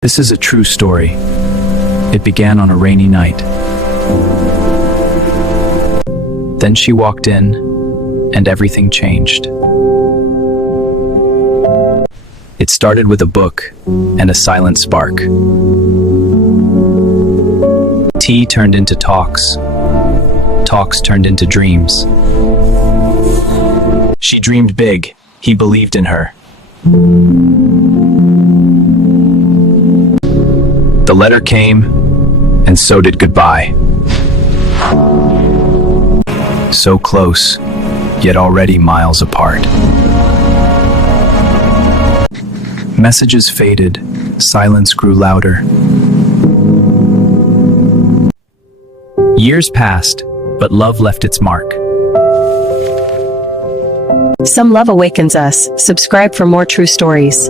This is a true story. It began on a rainy night. Then she walked in, and everything changed. It started with a book and a silent spark. Tea turned into talks. Talks turned into dreams. She dreamed big. He believed in her. The letter came, and so did goodbye. So close, yet already miles apart. Messages faded, silence grew louder. Years passed, but love left its mark. Some Love Awakens Us. Subscribe for more true stories.